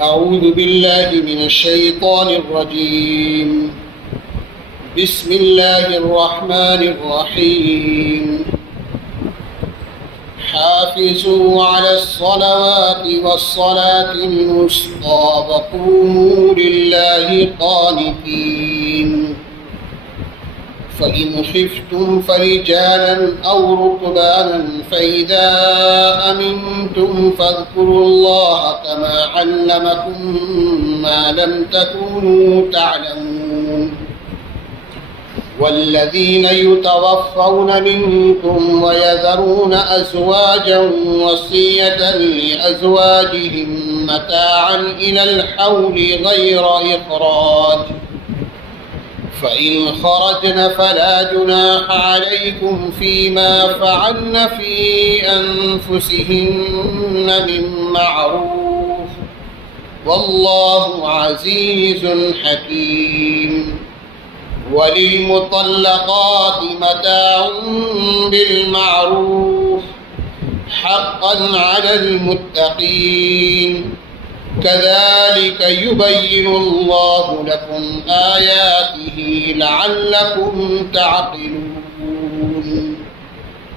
أعوذ بالله من الشيطان الرجيم. بسم الله الرحمن الرحيم. حافظوا على الصلوات والصلاة الوسطى وقوموا لله قانتين. فإن خفتم فرجالا أو ركبانا فإذا أمنتم فاذكروا الله كما علمكم ما لم تكونوا تعلمون. والذين يتوفون منكم ويذرون أزواجا وصية لأزواجهم متاعا إلى الحول غير إخراج، فإن خرجن فلا جناح عليكم فيما فعلن في أنفسهن من معروف، والله عزيز حكيم. وللمطلقات متاع بالمعروف حقا على المتقين. كذلك يبين الله لكم آياته لعلكم تعقلون.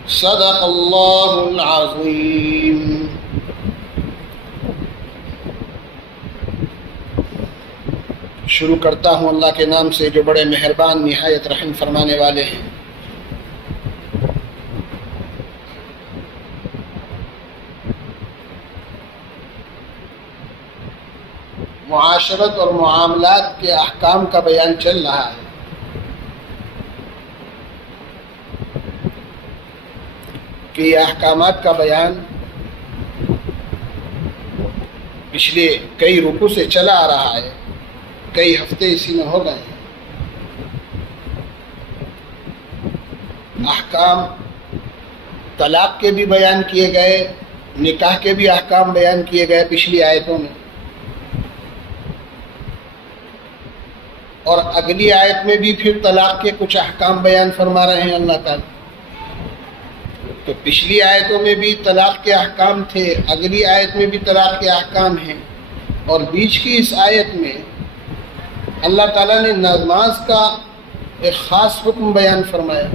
صدق الله العظيم. شروع کرتا ہوں اللہ کے نام سے جو بڑے مہربان نہایت رحم فرمانے والے ہیں۔ معاشرت اور معاملات کے احکام کا بیان چل رہا ہے۔ کہ یہ احکامات کا بیان پچھلے کئی رکوع سے چلا آ رہا ہے، کئی ہفتے اسی میں ہو گئے ہیں۔ احکام طلاق کے بھی بیان کیے گئے، نکاح کے بھی احکام بیان کیے گئے پچھلی آیتوں میں، اور اگلی آیت میں بھی پھر طلاق کے کچھ احکام بیان فرما رہے ہیں اللہ تعالیٰ۔ تو پچھلی آیتوں میں بھی طلاق کے احکام تھے، اگلی آیت میں بھی طلاق کے احکام ہیں، اور بیچ کی اس آیت میں اللہ تعالیٰ نے نماز کا ایک خاص حکم بیان فرمایا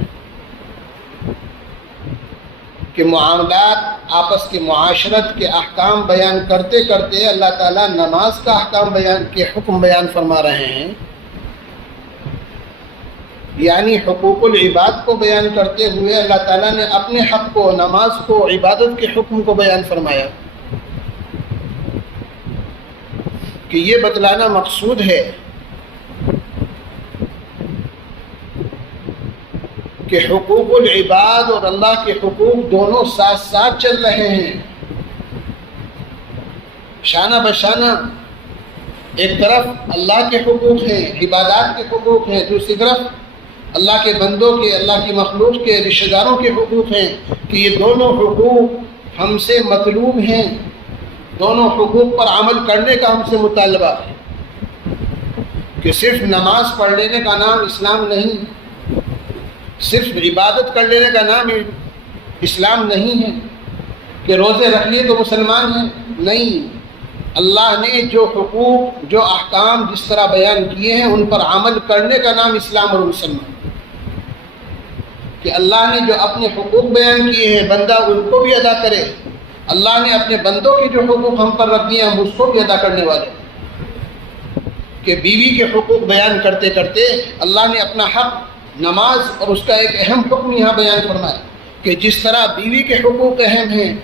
کہ معاملات آپس کے معاشرت کے احکام بیان کرتے کرتے اللہ تعالیٰ نماز کا احکام بیان کے حکم بیان فرما رہے ہیں۔ یعنی حقوق العباد کو بیان کرتے ہوئے اللہ تعالیٰ نے اپنے حق کو، نماز کو، عبادت کے حکم کو بیان فرمایا کہ یہ بتلانا مقصود ہے کہ حقوق العباد اور اللہ کے حقوق دونوں ساتھ ساتھ چل رہے ہیں، شانہ بشانہ۔ ایک طرف اللہ کے حقوق ہیں، عبادات کے حقوق ہیں، دوسری طرف اللہ کے بندوں کے، اللہ کی مخلوق کے، رشتہ داروں کے حقوق ہیں، کہ یہ دونوں حقوق ہم سے مطلوب ہیں، دونوں حقوق پر عمل کرنے کا ہم سے مطالبہ ہے۔ کہ صرف نماز پڑھ لینے کا نام اسلام نہیں، صرف عبادت کر لینے کا نام اسلام نہیں ہے، کہ روزے رکھ لیے تو مسلمان ہیں، نہیں۔ اللہ نے جو حقوق، جو احکام جس طرح بیان کیے ہیں ان پر عمل کرنے کا نام اسلام اور مسلمان۔ کہ اللہ نے جو اپنے حقوق بیان کیے ہیں بندہ ان کو بھی ادا کرے، اللہ نے اپنے بندوں کی جو حقوق ہم پر رکھ دیے ہیں ہم اس کو بھی ادا کرنے والے۔ کہ بیوی کے حقوق بیان کرتے کرتے اللہ نے اپنا حق نماز اور اس کا ایک اہم حکم یہاں بیان فرمایا کہ جس طرح بیوی کے حقوق اہم ہیں،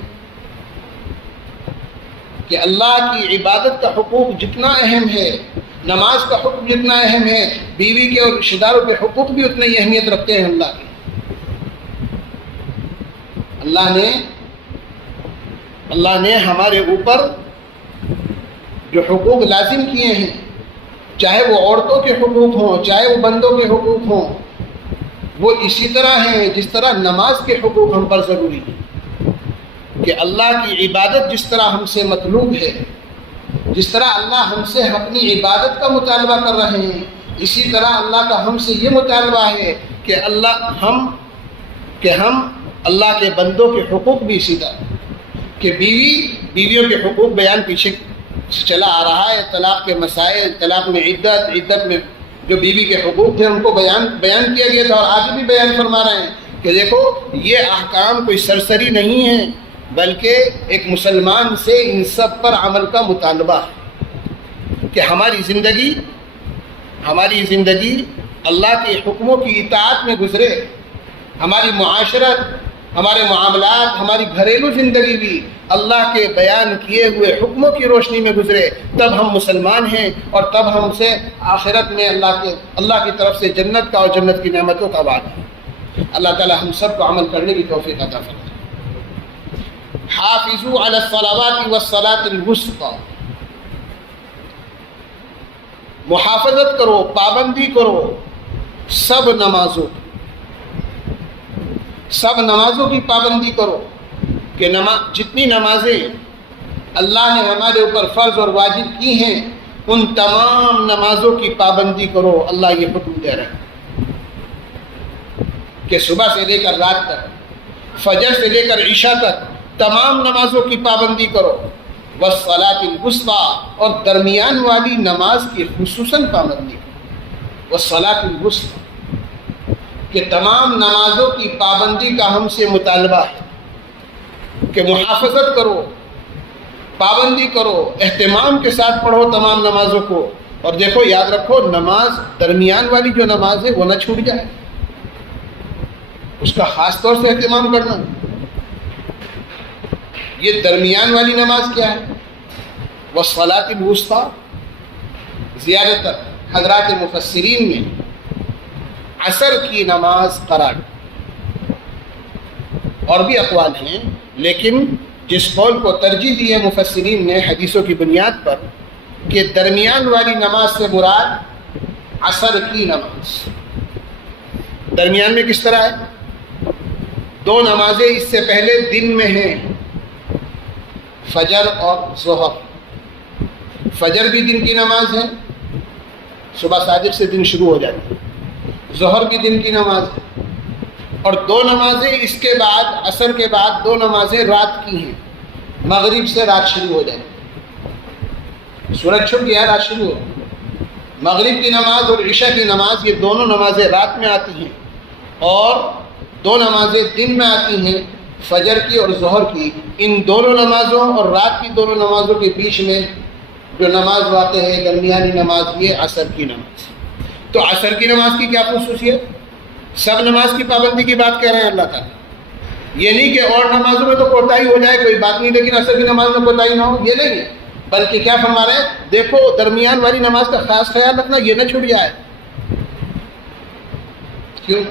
کہ اللہ کی عبادت کا حقوق جتنا اہم ہے، نماز کا حکم جتنا اہم ہے، بیوی کے اور رشتہ داروں کے حقوق بھی اتنی اہمیت رکھتے ہیں اللہ کے۔ اللہ نے ہمارے اوپر جو حقوق لازم کیے ہیں، چاہے وہ عورتوں کے حقوق ہوں، چاہے وہ بندوں کے حقوق ہوں، وہ اسی طرح ہیں جس طرح نماز کے حقوق ہم پر ضروری ہیں۔ کہ اللہ کی عبادت جس طرح ہم سے مطلوب ہے، جس طرح اللہ ہم سے اپنی عبادت کا مطالبہ کر رہے ہیں، اسی طرح اللہ کا ہم سے یہ مطالبہ ہے کہ ہم اللہ کے بندوں کے حقوق بھی اسی طرح، کہ بیویوں کے حقوق بیان پیچھے چلا آ رہا ہے طلاق کے مسائل، طلاق میں عدت میں جو بیوی کے حقوق تھے ان کو بیان کیا گیا تھا، اور آگے بھی بیان فرما رہے ہیں کہ دیکھو یہ احکام کوئی سرسری نہیں ہے، بلکہ ایک مسلمان سے ان سب پر عمل کا مطالبہ ہے کہ ہماری زندگی اللہ کے حکموں کی اطاعت میں گزرے، ہماری معاشرت، ہمارے معاملات، ہماری گھریلو زندگی بھی اللہ کے بیان کیے ہوئے حکموں کی روشنی میں گزرے، تب ہم مسلمان ہیں، اور تب ہم سے آخرت میں اللہ کی طرف سے جنت کا اور جنت کی نعمتوں کا وعدہ ہے۔ اللہ تعالی ہم سب کو عمل کرنے کی توفیق عطا فرمائے۔ حافظوا علی الصلوات والصلاة الوسطی، محافظت کرو، پابندی کرو سب نمازوں کی پابندی کرو، کہ جتنی نمازیں اللہ نے ہمارے اوپر فرض اور واجب کی ہیں ان تمام نمازوں کی پابندی کرو۔ اللہ یہ حکم دے رہے ہیں کہ صبح سے لے کر رات تک، فجر سے لے کر عشاء تک تمام نمازوں کی پابندی کرو، والصلاة الوسطی، اور درمیان والی نماز کی خصوصاً پابندی کرو، والصلاة الوسطی، کہ تمام نمازوں کی پابندی کا ہم سے مطالبہ ہے کہ محافظت کرو، پابندی کرو، اہتمام کے ساتھ پڑھو تمام نمازوں کو، اور دیکھو یاد رکھو نماز درمیان والی جو نماز ہے وہ نہ چھوٹ جائے، اس کا خاص طور سے اہتمام کرنا۔ یہ درمیان والی نماز کیا ہے؟ والصلاة الوسطی، زیادہ تر حضرات مفسرین میں عصر کی نماز قرار، اور بھی اقوال ہیں، لیکن جس قول کو ترجیح دی ہے مفسرین نے حدیثوں کی بنیاد پر کہ درمیان والی نماز سے مراد عصر کی نماز۔ درمیان میں کس طرح ہے؟ دو نمازیں اس سے پہلے دن میں ہیں، فجر اور ظہر۔ فجر بھی دن کی نماز ہے، صبح صادق سے دن شروع ہو جاتی ہے، ظہر بھی دن کی نماز ہے، اور دو نمازیں اس کے بعد عصر کے بعد دو نمازیں رات کی ہیں، مغرب سے رات شروع ہو جائے، سورج چھپ گیا رات شروع ہو، مغرب کی نماز اور عشاء کی نماز یہ دونوں نمازیں رات میں آتی ہیں، اور دو نمازیں دن میں آتی ہیں، فجر کی اور ظہر کی۔ ان دونوں نمازوں اور رات کی دونوں نمازوں کے بیچ میں جو نماز واقع ہے درمیانی نماز، یہ عصر کی نماز۔ تو عصر کی نماز کی کیا خصوصیت؟ سب نماز کی پابندی کی بات کہہ رہے ہیں اللہ تعالیٰ، یہ نہیں کہ اور نمازوں میں تو کوتاہی ہو جائے کوئی بات نہیں، لیکن عصر کی نماز میں کوتاہی نہ ہو، یہ نہیں ہے، بلکہ کیا فرما رہے ہیں؟ دیکھو درمیان والی نماز کا خاص خیال رکھنا، یہ نہ چھوٹ جائے۔ کیوں؟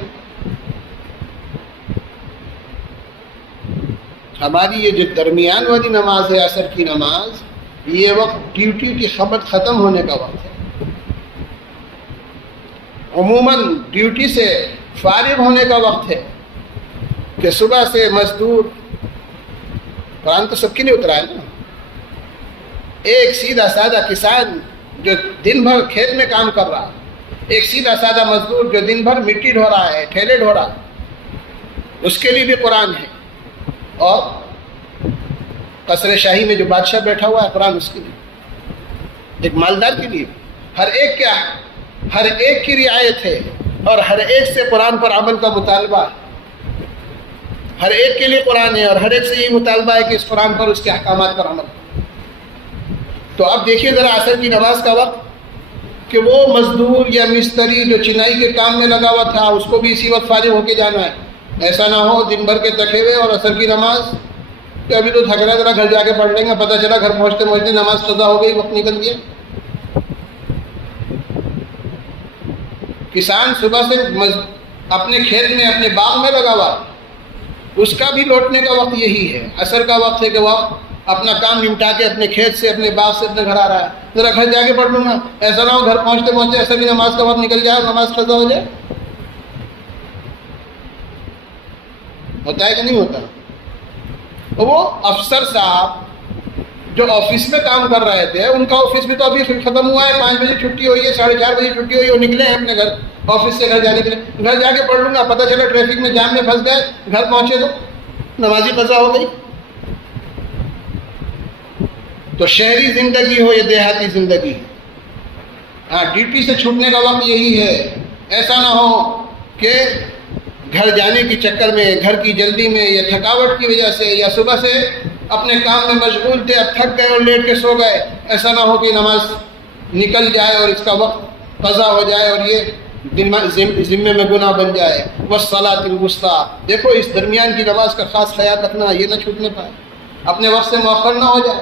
ہماری یہ جو درمیان والی نماز ہے عصر کی نماز، یہ وقت ڈیوٹی کی خبر ختم ہونے کا وقت ہے، عموماً ڈیوٹی سے فارغ ہونے کا وقت ہے، کہ صبح سے مزدور، قرآن تو سب کے لیے اترا ہے نا، ایک سیدھا سادہ کسان جو دن بھر کھیت میں کام کر رہا ہے، ایک سیدھا سادہ مزدور جو دن بھر مٹی ڈھو رہا ہے، ٹھیلے ڈھو رہا ہے، اس کے لیے بھی قرآن ہے، اور قصر شاہی میں جو بادشاہ بیٹھا ہوا ہے قرآن اس کے لیے، ایک مالدار کے لیے، ہر ایک کی رعایت ہے، اور ہر ایک سے قرآن پر عمل کا مطالبہ ہے، ہر ایک کے لیے قرآن ہے، اور ہر ایک سے یہ مطالبہ ہے کہ اس قرآن پر اس کے احکامات پر عمل کرے۔ تو اب دیکھیے ذرا عصر کی نماز کا وقت، کہ وہ مزدور یا مستری جو چنائی کے کام میں لگا ہوا تھا اس کو بھی اسی وقت فارغ ہو کے جانا ہے، ایسا نہ ہو دن بھر کے تھکے ہوئے اور عصر کی نماز کہ ابھی تو تھک رہا ہے ذرا گھر جا کے پڑھ لیں گے، پتہ چلا گھر پہنچتے پہنچتے نماز قضا ہو گئی، وقت نکل گیا۔ کسان صبح سے اپنے کھیت میں اپنے باغ میں لگا ہوا، اس کا بھی لوٹنے کا وقت یہی ہے، عصر کا وقت ہے کہ وہ اپنا کام نمٹا کے اپنے کھیت سے اپنے باغ سے اپنے گھر آ رہا ہے، ذرا گھر جا کے پڑھ لوں گا، ایسا نہ ہو گھر پہنچتے پہنچتے عصر کی نماز کا وقت نکل جائے اور نماز قضا ہو جائے۔ ہوتا ہے کہ نہیں ہوتا؟ وہ افسر صاحب جو آفس میں کام کر رہے تھے، ان کا آفس بھی تو ابھی ختم ہوا ہے، 5 بجے چھٹی ہوئی ہے، 4:30 بجے چھٹی ہوئی ہے، وہ نکلے ہیں اپنے گھر آفس سے گھر جانے کے لیے، گھر جا کے پڑھ لوں گا، پتہ چلا ٹریفک میں جام میں پھنس گئے، گھر پہنچے تو نمازی قضا ہو گئی۔ تو شہری زندگی ہو یا دیہاتی زندگی، ہاں ڈیوٹی سے چھوٹنے کا وقت یہی ہے. ایسا نہ ہو کہ گھر جانے کے چکر میں، گھر کی جلدی میں، یا تھکاوٹ کی وجہ سے، یا صبح سے اپنے کام میں مشغول تھے، اب تھک گئے اور لیٹ کے سو گئے، ایسا نہ ہو کہ نماز نکل جائے اور اس کا وقت قضا ہو جائے اور یہ ذمے میں گناہ بن جائے. والصلاۃ الوسطیٰ، دیکھو اس درمیان کی نماز کا خاص خیال رکھنا، یہ نہ چھوٹنے پائے، اپنے وقت سے مؤخر نہ ہو جائے.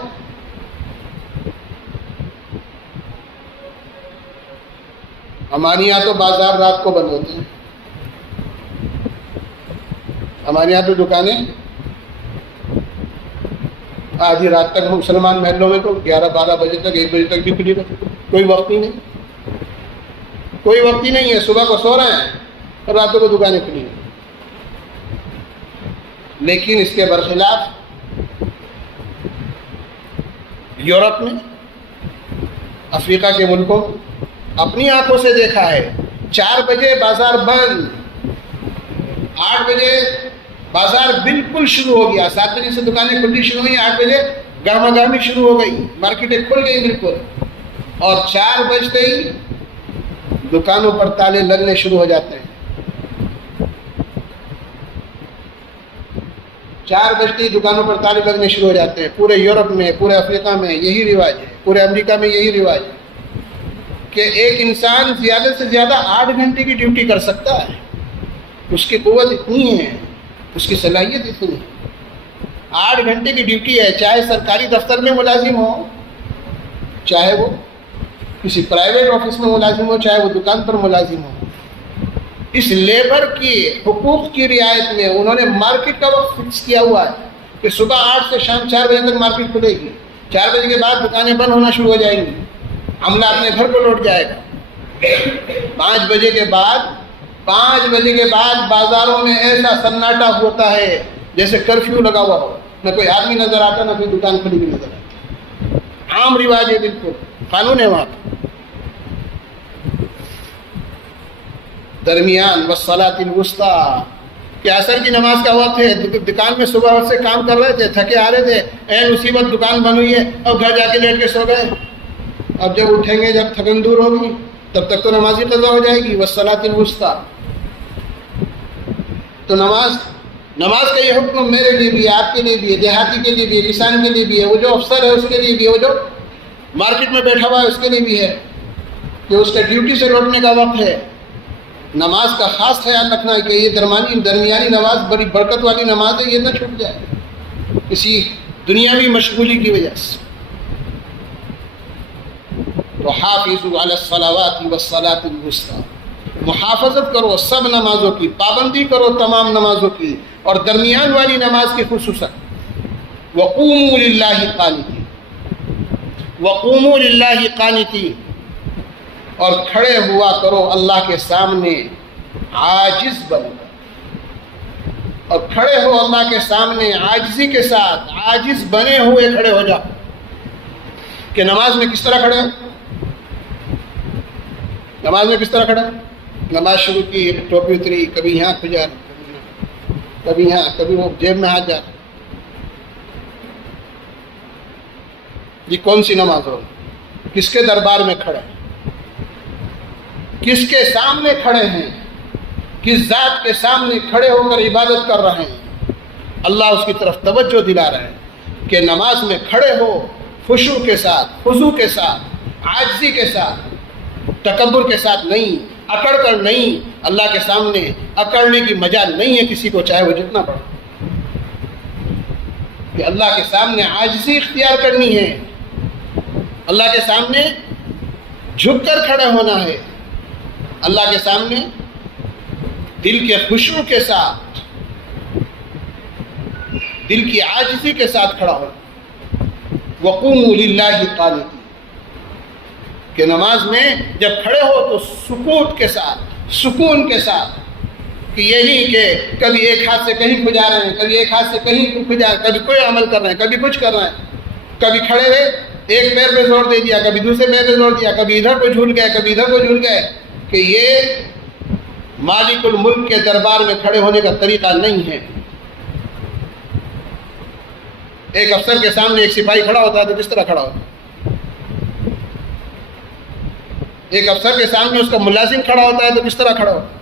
ہمارے یہاں تو بازار رات کو بند ہوتے ہیں، ہمارے یہاں تو دکانیں آدھی رات تک، مسلمان محلوں میں تو 11-12 بجے تک، 1 بجے تک بھی کھلی رہتی، کوئی وقت ہی نہیں، کوئی وقت ہی نہیں ہے. صبح کو سو رہے ہیں اور راتوں کو دکانیں کھلی ہیں. لیکن اس کے برخلاف یورپ میں، افریقہ کے ملکوں، اپنی آنکھوں سے دیکھا ہے، 4 بجے بازار بند، 8 بجے بازار بالکل شروع ہو گیا، 7 بجے سے دکانیں کھلنی شروع ہوئی، 8 بجے گرما گرمی شروع ہو گئی، مارکیٹیں کھل گئی بالکل، اور 4 بجتے ہی دکانوں پر تالے لگنے شروع ہو جاتے ہیں. 4 بجتے ہی دکانوں پر تالے لگنے شروع ہو جاتے ہیں. پورے یورپ میں، پورے افریقہ میں یہی رواج ہے، پورے امریکہ میں یہی رواج ہے کہ ایک انسان زیادہ سے زیادہ 8 گھنٹے کی ڈیوٹی کر سکتا ہے. اس کی قوت اتنی ہے، اس کی صلاحیت اتنی ہے. 8 گھنٹے کی ڈیوٹی ہے، چاہے سرکاری دفتر میں ملازم ہو، چاہے وہ کسی پرائیویٹ آفس میں ملازم ہو، چاہے وہ دکان پر ملازم ہو. اس لیبر کی حقوق کی رعایت میں انہوں نے مارکیٹ کا وقت فکس کیا ہوا ہے کہ صبح 8 سے شام 4 بجے تک مارکیٹ کھلے گی، 4 بجے کے بعد دکانیں بند ہونا شروع ہو جائیں گی، عملہ اپنے گھر کو لوٹ جائے گا. 5 بجے کے بعد بازاروں میں ایسا سناٹا ہوتا ہے جیسے کرفیو لگا ہوا ہو، نہ کوئی آدمی نظر آتا، نہ کوئی دکان کھلی ہوئی نظر آتی. عام رواج ہے، بالکل قانون ہے وہاں. درمیان والصلاۃ الوسطیٰ، کہ عصر کی نماز کا وقت ہے، دکان میں صبح سے کام کر رہے تھے، تھکے آ رہے تھے، عین اسی وقت دکان بند ہوئی ہے اور گھر جا کے لیٹ کے سو گئے. اب جب اٹھیں گے، جب تھکن دور ہوگی، تب تک تو نماز ہی قضا ہو جائے گی. والصلاۃ الوسطیٰ، تو نماز کا یہ حکم میرے لیے بھی ہے، آپ کے لیے بھی ہے، دیہاتی کے لیے بھی ہے، کسان کے لیے بھی ہے، وہ جو افسر ہے اس کے لیے بھی ہے، وہ جو مارکیٹ میں بیٹھا ہوا ہے اس کے لیے بھی ہے کہ اس کا ڈیوٹی سے لوٹنے کا وقت ہے. نماز کا خاص خیال رکھنا ہے کہ یہ درمیانی نماز بڑی برکت والی نماز ہے، یہ نہ چھوٹ جائے کسی دنیاوی مشغولی کی وجہ سے. تو حافظوا علی الصلوات والصلاۃ الوسطیٰ، محافظت کرو سب نمازوں کی، پابندی کرو تمام نمازوں کی، اور درمیان والی نماز کی خصوصاً. وقوموا للہ قانتین، وقوموا للہ قانتین، اور کھڑے ہوا کرو اللہ کے سامنے عاجز بن کر، اور کھڑے ہو اللہ کے سامنے عاجزی کے ساتھ، عاجز بنے ہوئے کھڑے ہو جاؤ. کہ نماز میں کس طرح کھڑے ہو؟ نماز میں کس طرح کھڑا؟ نماز شروع کی، ٹوپی اتری، کبھی یہاں کھجا، کبھی یہاں، کبھی وہ جیب میں ہاتھ جا. یہ کون سی نماز ہو؟ کس کے دربار میں کھڑے ہیں؟ کس کے سامنے کھڑے ہیں؟ کس ذات کے سامنے کھڑے ہو کر عبادت کر رہے ہیں؟ اللہ اس کی طرف توجہ دلا رہے ہیں کہ نماز میں کھڑے ہو خشوع کے ساتھ، خضوع کے ساتھ، عاجزی کے ساتھ، تکبر کے ساتھ نہیں، اکڑ کر نہیں. اللہ کے سامنے اکڑنے کی مجال نہیں ہے کسی کو، چاہے وہ جتنا پڑے. کہ اللہ کے سامنے عاجزی اختیار کرنی ہے، اللہ کے سامنے جھک کر کھڑے ہونا ہے، اللہ کے سامنے دل کے خشوع کے ساتھ، دل کی عاجزی کے ساتھ کھڑا ہونا. وقوموا للہ قانتین، کہ نماز میں جب کھڑے ہو تو سکوت کے ساتھ، سکون کے ساتھ، کہ یہ نہیں کہ کبھی ایک ہاتھ سے کہیں کھجا رہے ہیں، کبھی ایک ہاتھ سے کہیں کھجا، کبھی کوئی عمل کر رہے ہیں، کبھی کچھ کر رہے ہیں، کبھی کھڑے ہوئے ایک پیر پہ زور دے دیا، کبھی دوسرے پیر پہ زور دیا، کبھی ادھر کو جھول گئے، کبھی ادھر کو جھول گئے. کہ یہ مالک الملک کے دربار میں کھڑے ہونے کا طریقہ نہیں ہے. ایک افسر کے سامنے ایک سپاہی کھڑا ہوتا ہے تو کس طرح کھڑا ہوتا ہے؟ ایک افسر کے سامنے اس کا ملازم کھڑا ہوتا ہے تو کس طرح کھڑا ہوتا ہے؟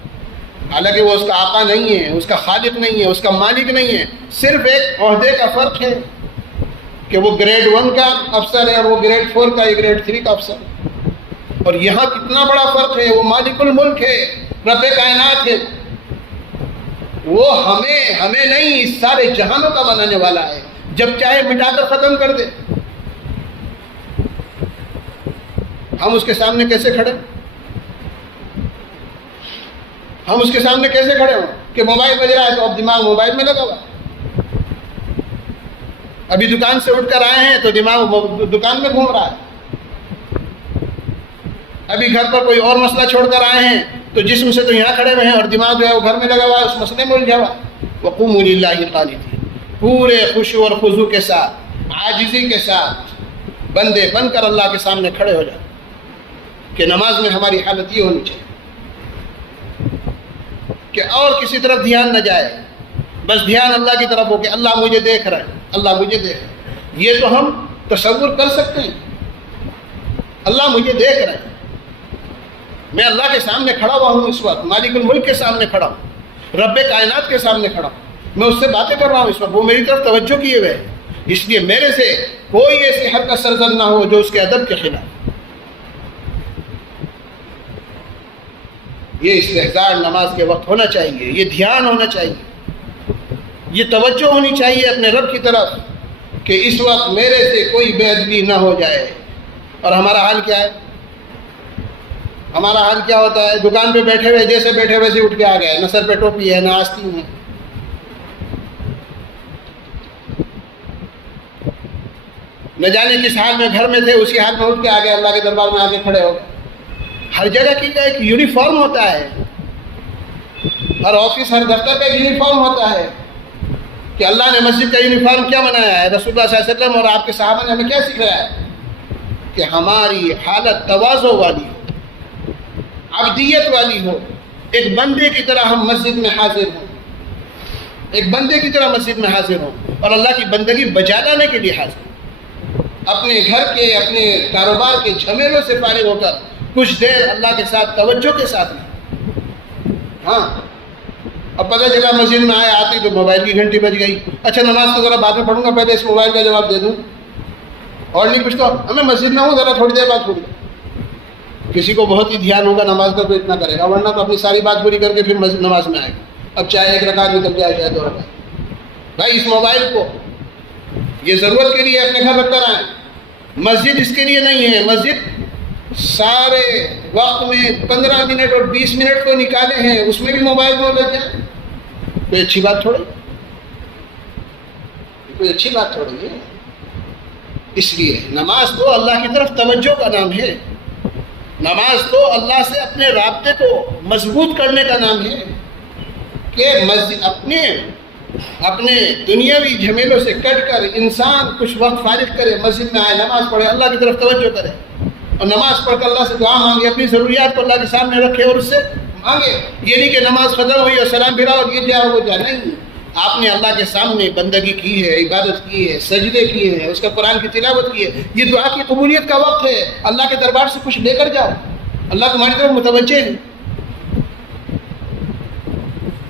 حالانکہ وہ اس کا آقا نہیں ہے، اس کا خالق نہیں ہے، اس کا مالک نہیں ہے، صرف ایک عہدے کا فرق ہے کہ وہ گریڈ 1 کا افسر ہے اور وہ گریڈ 4 کا یا گریڈ 3 کا افسر ہے۔ اور یہاں کتنا بڑا فرق ہے، وہ مالک الملک ہے، رب کائنات ہے، وہ ہمیں نہیں، اس سارے جہانوں کا بنانے والا ہے، جب چاہے مٹا کر ختم کر دے۔ ہم اس کے سامنے کیسے کھڑے؟ ہم اس کے سامنے کیسے کھڑے ہوں کہ موبائل بج رہا ہے تو اب دماغ موبائل میں لگا ہوا، ابھی دکان سے اٹھ کر آئے ہیں تو دماغ دکان میں گھوم رہا ہے، ابھی گھر پر کوئی اور مسئلہ چھوڑ کر آئے ہیں تو جسم سے تو یہاں کھڑے ہوئے ہیں اور دماغ جو ہے وہ گھر میں لگا ہوا ہے، اس مسئلے میں الجھا ہوا۔ وقوموا للہ قانتین، پورے خشوع اور خضوع کے ساتھ، عاجزی کے ساتھ بندے بن کر اللہ کے سامنے کھڑے ہو جائیں کہ نماز میں ہماری حالت یہ ہونی چاہیے کہ اور کسی طرف دھیان نہ جائے، بس دھیان اللہ کی طرف ہو کہ اللہ مجھے دیکھ رہا ہے، اللہ مجھے دیکھ رہا ہے۔ یہ تو ہم تصور کر سکتے ہیں، اللہ مجھے دیکھ رہا ہے، میں اللہ کے سامنے کھڑا ہوا ہوں، اس وقت مالک الملک کے سامنے کھڑا ہوں، رب کائنات کے سامنے کھڑا ہوں، میں اس سے باتیں کر رہا ہوں، اس وقت وہ میری طرف توجہ کیے ہوئے ہیں، اس لیے میرے سے کوئی ایسی حرکت سرزد نہ ہو جو اس کے ادب کے خلاف۔ یہ استحضار نماز کے وقت ہونا چاہیے، یہ دھیان ہونا چاہیے، یہ توجہ ہونی چاہیے اپنے رب کی طرف کہ اس وقت میرے سے کوئی بے ادبی نہ ہو جائے۔ اور ہمارا حال کیا ہے؟ ہمارا حال کیا ہوتا ہے؟ دکان پہ بیٹھے ہوئے جیسے بیٹھے ویسے اٹھ کے آ گئے، نہ سر پہ ٹوپی ہے نہ آستین ہے، نہ جانے کس حال میں گھر میں تھے اسی حال میں اٹھ کے آ گئے، اللہ کے دربار میں آ کے کھڑے ہو گئے۔ ہر جگہ کی ایک یونیفارم ہوتا ہے، ہر آفس ہر دفتر کا ایک یونیفارم ہوتا ہے کہ اللہ نے مسجد کا یونیفارم کیا بنایا ہے، رسول اللہ صلی اللہ علیہ وسلم اور آپ کے صحابہ نے ہمیں کیا سکھایا ہے کہ ہماری حالت تواضع والی ہو، عبدیت والی ہو، ایک بندے کی طرح ہم مسجد میں حاضر ہوں، ایک بندے کی طرح مسجد میں حاضر ہوں اور اللہ کی بندگی بجا لانے کے لیے حاضر ہوں، اپنے گھر کے اپنے کاروبار کے جھمیلوں سے فارغ ہو کر کچھ دیر اللہ کے ساتھ توجہ کے ساتھ میں۔ ہاں اب پتہ چلا مسجد میں آتی تو موبائل کی گھنٹی بج گئی، اچھا نماز تو ذرا بعد میں پڑھوں گا، پہلے اس موبائل کا جواب دے دوں، اور نہیں کچھ تو ہمیں مسجد میں ہوں ذرا تھوڑی دیر بعد چھوڑ دیں۔ کسی کو بہت ہی دھیان ہوگا نماز کا تو اتنا کرے گا، ورنہ تو اپنی ساری بات پوری کر کے پھر نماز میں آئے گا، اب چاہے ایک رکعت نکل جائے چاہے 2 رکعت۔ بھائی اس موبائل کو یہ ضرورت کے لیے اپنے گھر رکھ کر آئیں، مسجد اس کے لیے نہیں ہے۔ مسجد سارے وقت میں 15 منٹ اور 20 منٹ کو نکالے ہیں، اس میں بھی موبائل میں لگ جائے، کوئی اچھی بات تھوڑی، کوئی اچھی بات تھوڑی ہے۔ اس لیے نماز تو اللہ کی طرف توجہ کا نام ہے، نماز تو اللہ سے اپنے رابطے کو مضبوط کرنے کا نام ہے کہ اپنے دنیاوی جھمیلوں سے کٹ کر انسان کچھ وقت فارغ کرے، مسجد میں آئے، نماز پڑھے، اللہ کی طرف توجہ کرے اور نماز پڑھ کر اللہ سے دعا مانگے، اپنی ضروریات کو اللہ کے سامنے رکھے اور اس سے مانگے۔ یہ نہیں کہ نماز ختم ہوئی اور سلام پھرا اور یہ جا وہ جا، نہیں، آپ نے اللہ کے سامنے بندگی کی ہے، عبادت کی ہے، سجدے کیے ہیں، اس کا قرآن کی تلاوت کی ہے، یہ دعا کی قبولیت کا وقت ہے، اللہ کے دربار سے کچھ لے کر جاؤ، اللہ تمہاری طرف متوجہ ہے،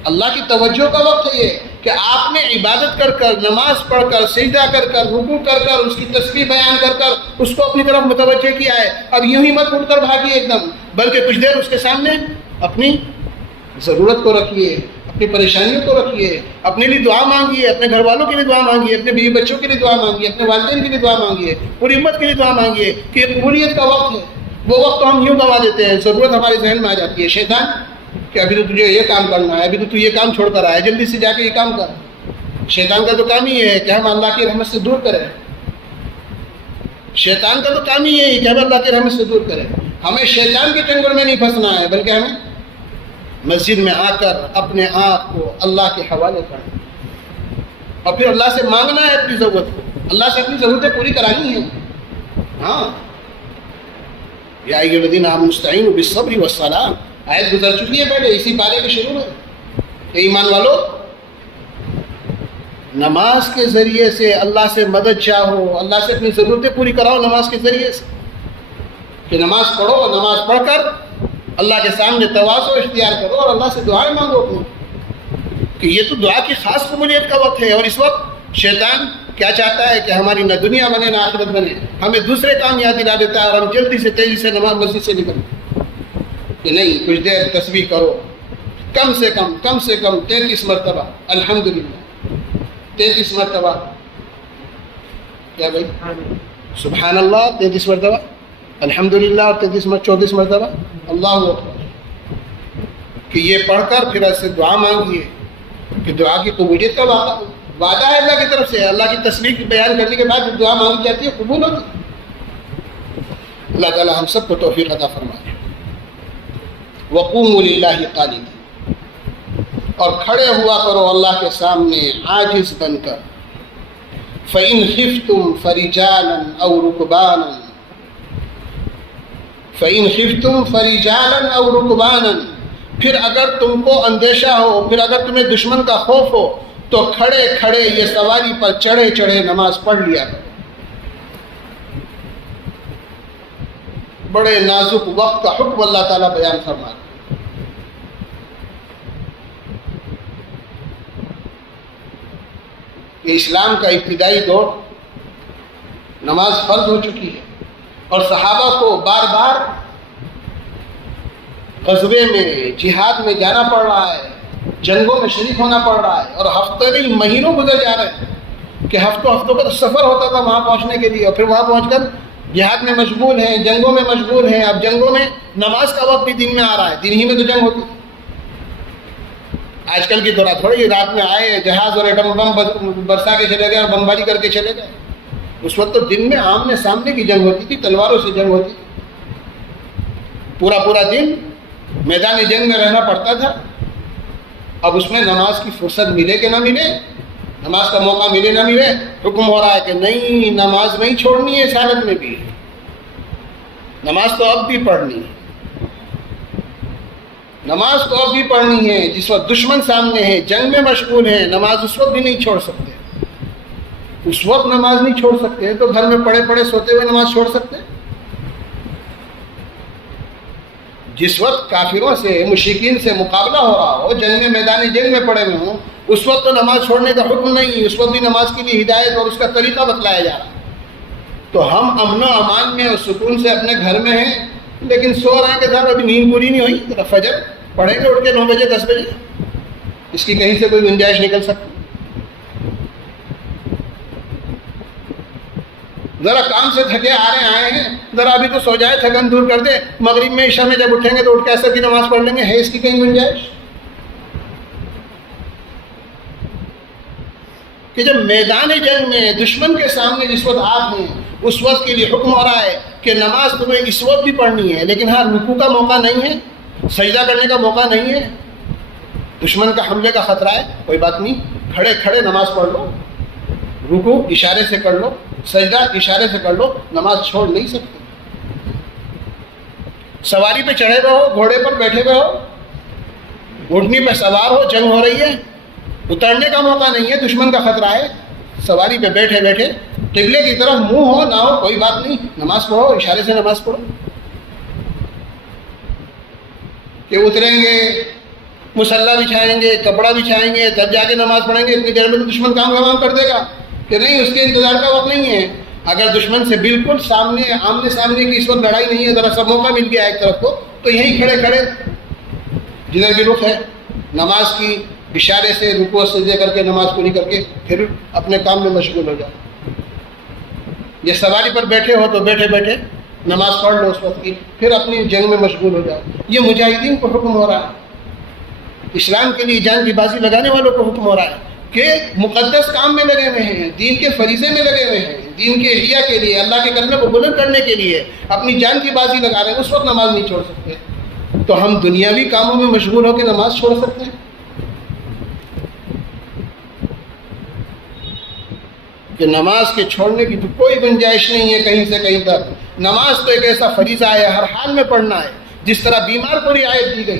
اللہ کی توجہ کا وقت ہے یہ کہ آپ نے عبادت کر کر، نماز پڑھ کر، سجدہ کر کر، رکوع کر کر، اس کی تسبیح بیان کر کر اس کو اپنی طرف متوجہ کیا ہے۔ اب یوں ہی مت اٹھ کر بھاگیے ایک دم، بلکہ کچھ دیر اس کے سامنے اپنی ضرورت کو رکھیے، اپنی پریشانیوں کو رکھیے، اپنے لیے دعا مانگیے، اپنے گھر والوں کے لیے دعا مانگیے، اپنے بیوی بچوں کے لیے دعا مانگیے، اپنے والدین کے لیے دعا مانگیے، پوری امت کے لیے دعا مانگیے کہ یہ قبولیت کا وقت ہے۔ وہ وقت تو ہم یوں گنوا دیتے ہیں، ضرورت ہمارے ذہن میں آ جاتی ہے، شیطان کہ ابھی تو تجھے یہ کام کرنا ہے، ابھی تو یہ کام چھوڑ کر آیا، جلدی سے جا کے یہ کام کر۔ شیطان کا تو کام ہی ہے کہ ہم اللہ کی رحمت سے دور کریں، شیطان کا تو کام ہی ہے کہ ہم اللہ کی رحمت سے دور کریں۔ ہمیں شیطان کے چنگل میں نہیں پھنسنا ہے، بلکہ ہمیں مسجد میں آ کر اپنے آپ کو اللہ کے حوالے کرنا اور پھر اللہ سے مانگنا ہے اپنی ضرورت کو، اللہ سے اپنی ضرورتیں پوری کرانی ہیں۔ ہاں یا ایھا الذین آمنوا استعینوا بالصبر والصلاۃ، آیت گزر چکی ہے پہلے اسی پارے کے شروع میں۔ ایمان والو نماز کے ذریعے سے اللہ سے مدد چاہو، اللہ سے اپنی ضرورتیں پوری کراؤ نماز کے ذریعے سے، کہ نماز پڑھو، نماز پڑھ کر اللہ کے سامنے تواضع اختیار کرو اور اللہ سے دعائیں مانگو اپنی، کہ یہ تو دعا کی خاص قبولیت کا وقت ہے۔ اور اس وقت شیطان کیا چاہتا ہے کہ ہماری نہ دنیا بنے نہ آخرت بنے، ہمیں دوسرے کام یاد دلا دیتا ہے اور ہم جلدی سے تیزی سے نماز مسجد سے نکلتے کہ نہیں، کچھ دیر تسبیح کرو، کم سے کم 33 مرتبہ الحمدللہ، 33 مرتبہ، کیا بھائی، سبحان اللہ 33 مرتبہ، الحمدللہ اور 34 مرتبہ اللہ اکبر، کہ یہ پڑھ کر پھر ایسے دعا مانگیے کہ دعا کی قبولیت کا وعدہ ہے اللہ کی طرف سے۔ اللہ کی تصویر بیان کرنے کے بعد دعا مانگی جاتی ہے، قبول ہوتی ہے۔ اللہ تعالی ہم سب کو توفیق عطا فرمائے۔ وقوموا للہ قانتین، اور کھڑے ہوا کرو اللہ کے سامنے عاجز بن کر۔ فَإِنْ خِفْتُمْ فَرِجَالًا أَوْ رُكْبَانًا، فَإِنْ خِفْتُمْ فَرِجَالًا أَوْ رُكْبَانًا، پھر اگر تم کو اندیشہ ہو، پھر اگر تمہیں دشمن کا خوف ہو تو کھڑے کھڑے یہ سواری پر چڑھے چڑھے نماز پڑھ لیا کرو۔ بڑے نازک وقت کا حکم اللہ تعالیٰ بیان فرما رہا ہے۔ کہ اسلام کا ابتدائی دور نماز فرض ہو چکی ہے، اور صحابہ کو بار بار غزوے میں، جہاد میں جانا پڑ رہا ہے، جنگوں میں شریک ہونا پڑ رہا ہے، اور ہفتوں نہیں مہینوں گزر جا رہے ہیں کہ ہفتوں کا سفر ہوتا تھا وہاں پہنچنے کے لیے، اور پھر وہاں پہنچ کر جہاد میں مشغول ہیں، جنگوں میں مشغول ہیں۔ اب جنگوں میں نماز کا وقت بھی دن میں آ رہا ہے، دن ہی میں تو جنگ ہوتی ہے۔ آج کل کی طرح تھوڑی رات میں آئے جہاز اور ایٹم بم برسا کے چلے گئے اور بمباری کر کے چلے گئے۔ اس وقت تو دن میں آمنے سامنے کی جنگ ہوتی تھی، تلواروں سے جنگ ہوتی تھی، پورا دن میدان جنگ میں رہنا پڑتا تھا۔ اب اس میں نماز کی فرصت ملے کہ نہ ملے، نماز کا موقع ملے نہ ملے، حکم ہو رہا ہے کہ نہیں، نماز نہیں چھوڑنی ہے اس حالت میں بھی، نماز تو اب بھی پڑھنی ہے، نماز تو اب بھی پڑھنی ہے۔ جس وقت دشمن سامنے ہے، جنگ میں مشغول ہے، نماز اس وقت بھی نہیں چھوڑ سکتے، اس وقت نماز نہیں چھوڑ سکتے تو گھر میں پڑے پڑے سوتے ہوئے نماز چھوڑ سکتے؟ جس وقت کافروں سے، مشرکین سے مقابلہ ہو رہا ہو، جنگ میں، میدان جنگ میں پڑے ہوئے ہوں، اس وقت تو نماز چھوڑنے کا حکم نہیں، اس وقت بھی نماز کے لیے ہدایت اور اس کا طریقہ بتلایا جا رہا ہے۔ تو ہم امن و امان میں اور سکون سے اپنے گھر میں ہیں، لیکن سو رہے ہیں کہ صاحب ابھی نیند پوری نہیں ہوئی، فجر پڑھیں گے اٹھ کے 9 بجے 10 بجے، اس کی کہیں سے کوئی گنجائش نکل سکتی؟ ذرا کام سے تھکے آئے ہیں، ذرا ابھی تو سو جائے، تھکن دور کر دے، مغرب میں عشاء میں جب اٹھیں گے تو اٹھ کے عصر کی نماز پڑھ لیں گے، ہے اس کی کہیں گنجائش؟ کہ جب میدان جنگ میں دشمن کے سامنے جس وقت آپ ہیں، اس وقت کے لیے حکم ہو رہا ہے کہ نماز تمہیں اس وقت بھی پڑھنی ہے، لیکن ہاں رکوع کا موقع نہیں ہے، سجدہ کرنے کا موقع نہیں ہے، دشمن کا حملے کا خطرہ ہے، کوئی بات نہیں، کھڑے کھڑے نماز پڑھ لو، رکوع اشارے سے کر لو، سجدہ اشارے سے کر لو، نماز چھوڑ نہیں سکتے۔ سواری پہ چڑھے ہوئے ہو، گھوڑے پر بیٹھے ہوئے ہو، اونٹنی پہ سوار ہو، جنگ ہو رہی ہے، اترنے کا موقع نہیں ہے، دشمن کا خطرہ ہے، سواری پہ بیٹھے بیٹھے قبلے کی طرف منہ ہو نہ ہو کوئی بات نہیں، نماز پڑھو، اشارے سے نماز پڑھو۔ کہ اتریں گے، مصلی بچھائیں گے، کپڑا بچھائیں گے، تب جا کے نماز پڑھیں گے، اتنی دیر میں تو دشمن کام تمام کر دے گا، کہ نہیں، اس کے انتظار کا وقت نہیں ہے۔ اگر دشمن سے بالکل آمنے سامنے کی اس وقت لڑائی نہیں ہے، ذرا سا موقع مل گیا ایک طرف کو، تو یہیں کھڑے کھڑے جدھر بھی رخ ہے نماز کی اشارے سے رکوع سجدے کر کے نماز پوری کر کے پھر اپنے کام میں مشغول ہو جاؤ۔ یہ سواری پر بیٹھے ہو تو بیٹھے بیٹھے نماز پڑھ لو اس وقت کی، پھر اپنی جنگ میں مشغول ہو جاؤ۔ یہ مجاہدین کو حکم ہو رہا ہے، اسلام کے لیے جان کی بازی لگانے والوں کو حکم ہو رہا ہے کہ مقدس کام میں لگے ہوئے ہیں، دین کے فریضے میں لگے ہوئے ہیں، دین کے احیاء کے لیے، اللہ کے کلمے کو بلند کرنے کے لیے اپنی جان کی بازی لگا رہے ہیں، اس وقت نماز نہیں چھوڑ سکتے۔ تو ہم دنیاوی کاموں میں مشغول ہو کے نماز چھوڑ سکتے ہیں؟ کہ نماز کے چھوڑنے کی تو کوئی گنجائش نہیں ہے کہیں سے کہیں تک۔ نماز تو ایک ایسا فریضہ ہے، ہر حال میں پڑھنا ہے۔ جس طرح بیمار کو رعایت دی گئی،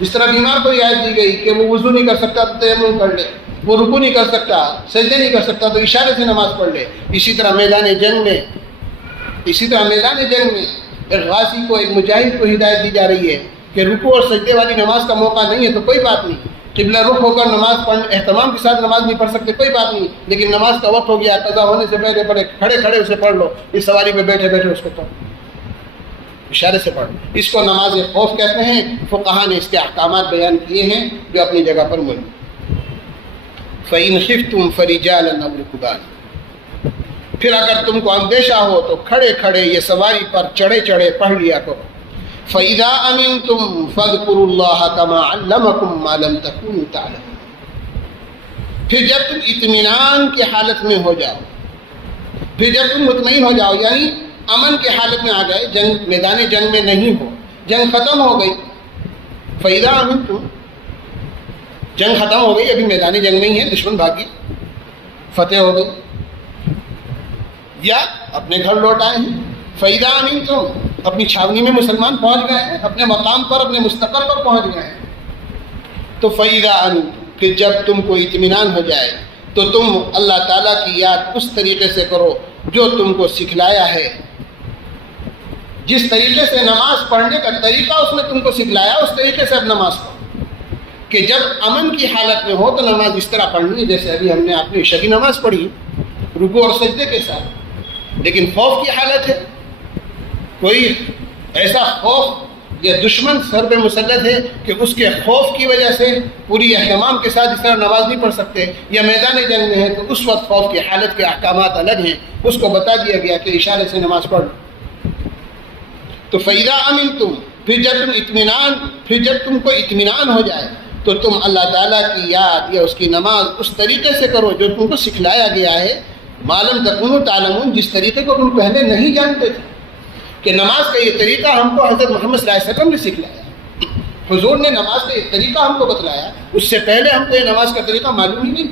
جس طرح بیمار کو رعایت دی گئی کہ وہ وضو نہیں کر سکتا تو تیمم کر لے، وہ رکوع نہیں کر سکتا، سجدے نہیں کر سکتا، تو اشارے سے نماز پڑھ لے۔ اسی طرح میدان جنگ میں ایک غازی کو، ایک مجاہد کو ہدایت دی جا رہی ہے کہ رکوع اور سجدے والی نماز کا موقع نہیں ہے تو کوئی بات نہیں، قبلہ رخ ہو کر نماز اہتمام کے ساتھ نماز نہیں پڑھ سکتے کوئی بات نہیں، لیکن نماز کا وقت ہو گیا، قضا ہونے سے پہلے پڑھے، کھڑے کھڑے اسے پڑھ لو، اس سواری پہ بیٹھے بیٹھے اس کو پڑھ، اشارے سے پڑھ۔ اس کو نماز خوف کہتے ہیں۔ فقہا نے اس کے احکامات بیان کیے ہیں جو اپنی جگہ پر موجود۔ فَإِنْ خِفْتُمْ فَرِجَالًا أَوْ رُكْبَانًا، پھر اگر تم کو اندیشہ ہو تو کھڑے کھڑے یہ سواری پر چڑھے چڑھے پڑھ لیا کرو۔ فَإِذَا أَمِنْتُمْ فَاذْكُرُوا اللَّهَ كَمَا عَلَّمَكُمْ مَا لَمْ تَكُونُوا تَعْلَمُونَ، پھر جب تم اطمینان کی حالت میں ہو جاؤ، پھر جب تم مطمئن ہو جاؤ، یعنی امن کے حالت میں آ گئے، جنگ میدان جنگ میں نہیں ہو، جنگ ختم ہو گئی، فَإِذَا أَمِنْتُمْ، جنگ ختم ہو گئی، ابھی میدان جنگ میں ہی ہے، دشمن بھاگی، فتح ہو گئی، یا اپنے گھر لوٹ آئے ہیں، فَإِذَا أَمِنْتُمْ، اپنی چھاونی میں مسلمان پہنچ گئے ہیں، اپنے مقام پر، اپنے مستقر پر پہنچ گئے ہیں، تو فَإِذَا أَمِنْتُمْ، پھر جب تم کو اطمینان ہو جائے تو تم اللہ تعالیٰ کی یاد اس طریقے سے کرو جو تم کو سکھلایا ہے، جس طریقے سے نماز پڑھنے کا طریقہ اس نے تم کو سکھلایا، اس طریقے سے اب نماز پڑھو، کہ جب امن کی حالت میں ہو تو نماز اس طرح پڑھنی ہے جیسے ابھی ہم نے اپنی عشاء کی نماز پڑھی، رکوع اور سجدے کے ساتھ۔ لیکن خوف کی حالت ہے، کوئی ایسا خوف یا دشمن سر پہ مسلط ہے کہ اس کے خوف کی وجہ سے پوری اہتمام کے ساتھ اس طرح نماز نہیں پڑھ سکتے، یا میدان جنگ میں ہے تو اس وقت خوف کی حالت کے احکامات الگ ہیں، اس کو بتا دیا گیا کہ اشارے سے نماز پڑھ لو۔ تو فَإِذَا أَمِنْتُمْ، پھر جب تم کو اطمینان ہو جائے تو تم اللہ تعالیٰ کی یاد یا اس کی نماز اس طریقے سے کرو جو تم کو سکھلایا گیا ہے، مَا لَمْ تَكُونُوا تَعْلَمُونَ، جس طریقے کو تم پہلے نہیں جانتے تھے، کہ نماز کا یہ طریقہ ہم کو حضرت محمد صلی اللہ علیہ وسلم نے سکھلایا، حضور نے نماز کا یہ طریقہ ہم کو بتلایا، اس سے پہلے ہم کو یہ نماز کا طریقہ معلوم ہی نہیں۔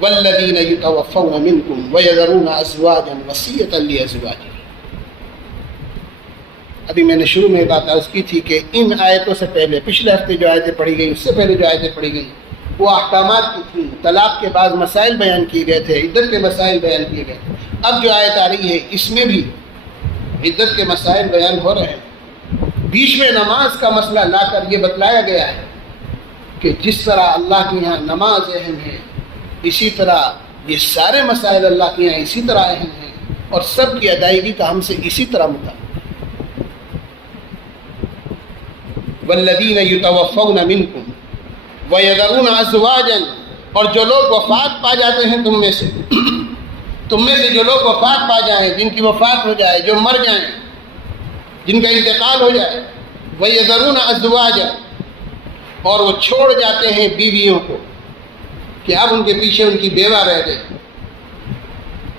وَالَّذِينَ يُتَوَفَّوْنَ مِنْكُمْ وَيَذَرُونَ أَزْوَاجًا وَصِيَّةً لِأَزْوَاجِهِمْ، ابھی میں نے شروع میں بات عرض کی تھی کہ ان آیتوں سے پہلے، پچھلے ہفتے جو آیتیں پڑھی گئی، اس سے پہلے جو آیتیں پڑھی گئی، وہ احکامات کی تھیں، طلاق کے بعد مسائل بیان کیے گئے تھے، عدت کے مسائل بیان کیے گئے تھے۔ اب جو آیت آ رہی ہے اس میں بھی عدت کے مسائل بیان ہو رہے ہیں، بیچ میں نماز کا مسئلہ لا کر یہ بتلایا گیا ہے کہ جس طرح اللہ کے یہاں نماز اہم ہے، اسی طرح یہ سارے مسائل اللہ کے یہاں اسی طرح اہم ہیں، اور سب کی ادائیگی کا ہم سے اسی طرح متعلق۔ والذین یتوفون منکم ویذرون ازواجا، اور جو لوگ وفات پا جاتے ہیں تم میں سے جو لوگ وفات پا جائیں، جن کی وفات ہو جائے، جو مر جائیں، جن کا انتقال ہو جائے، ویذرون ازواجا، اور وہ چھوڑ جاتے ہیں بیویوں کو، کہ اب ان کے پیچھے ان کی بیوہ رہ گئی،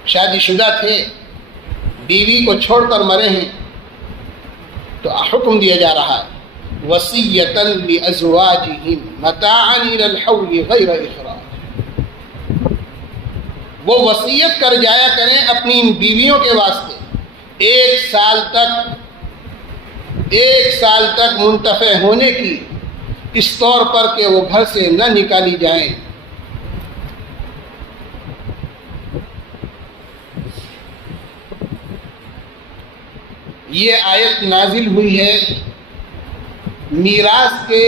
شادی شدہ تھے، بیوی کو چھوڑ کر مرے ہیں، تو حکم دیا جا رہا ہے وصیۃً لازواجہم متاعًا الی الحول غیر اخراج، وہ وصیت کر جایا کریں اپنی ان بیویوں کے واسطے ایک سال تک منتفع ہونے کی، اس طور پر کہ وہ گھر سے نہ نکالی جائیں۔ یہ آیت نازل ہوئی ہے میراث کے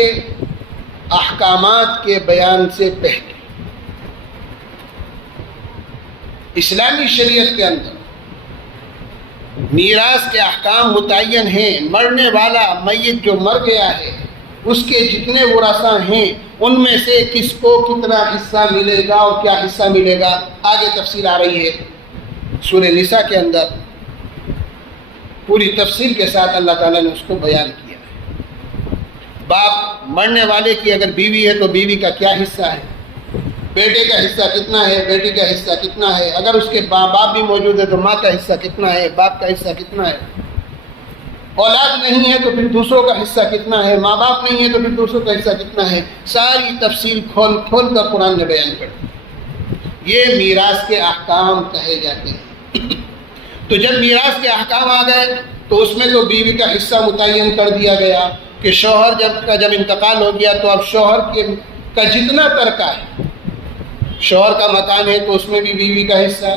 احکامات کے بیان سے پہلے۔ اسلامی شریعت کے اندر میراث کے احکام متعین ہیں، مرنے والا میت جو مر گیا ہے اس کے جتنے ورثاء ہیں ان میں سے کس کو کتنا حصہ ملے گا اور کیا حصہ ملے گا، آگے تفصیل آ رہی ہے سورہ نساء کے اندر، پوری تفصیل کے ساتھ اللہ تعالیٰ نے اس کو بیان کیا ہے۔ باپ مرنے والے کی اگر بیوی ہے تو بیوی کا کیا حصہ ہے، بیٹے کا حصہ کتنا ہے، بیٹی کا حصہ کتنا ہے، اگر اس کے باپ بھی موجود ہے تو ماں کا حصہ کتنا ہے، باپ کا حصہ کتنا ہے، اولاد نہیں ہے تو پھر دوسروں کا حصہ کتنا ہے، ماں باپ نہیں ہے تو پھر دوسروں کا حصہ کتنا ہے، ساری تفصیل کھول کھول کر قرآن نے بیان کر دی۔ یہ میراث کے احکام کہے جاتے ہیں۔ تو جب میراث کے احکام آ گئے تو اس میں تو بیوی کا حصہ متعین کر دیا گیا، کہ شوہر جب انتقال ہو گیا تو اب شوہر کا جتنا ترکہ ہے، شوہر کا مکان ہے تو اس میں بھی بیوی کا حصہ،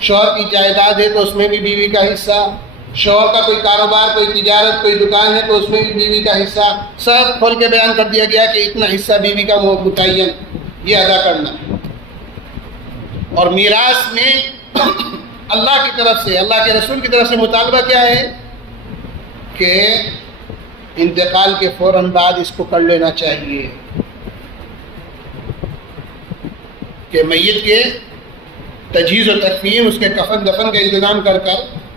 شوہر کی جائیداد ہے تو اس میں بھی بیوی کا حصہ، شوہر کا کوئی کاروبار، کوئی تجارت، کوئی دکان ہے تو اس میں بھی بیوی کا حصہ، سب کھول کے بیان کر دیا گیا کہ اتنا حصہ بیوی کا متعین یہ ادا کرنا ہے۔ اور میراث میں اللہ کی طرف سے، اللہ کے رسول کی طرف سے مطالبہ کیا ہے کہ انتقال کے فوراً بعد اس کو کر لینا چاہیے، کہ میت کے تجہیز و تکفین، اس کے کفن دفن کا انتظام کر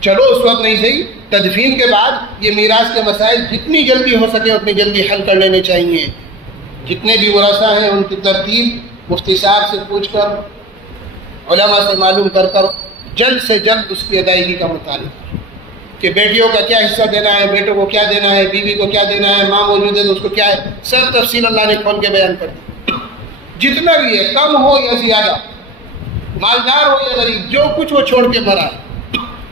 چلو اس وقت نہیں صحیح، تدفین کے بعد یہ میراث کے مسائل جتنی جلدی ہو سکے اتنی جلدی حل کر لینے چاہیے۔ جتنے بھی ورثہ ہیں ان کی ترتیب مفتی صاحب سے پوچھ کر، علماء سے معلوم کر جلد سے جلد اس کی ادائیگی کا مطالبہ، کہ بیٹیوں کا کیا حصہ دینا ہے، بیٹوں کو کیا دینا ہے، بیوی کو کیا دینا ہے، ماں موجود ہے تو اس کو کیا ہے، سب تفصیل اللہ نے کھول کے بیان کر دی۔ جتنا بھی ہے، کم ہو یا زیادہ، مالدار ہو یا غریب، جو کچھ وہ چھوڑ کے مرا ہے،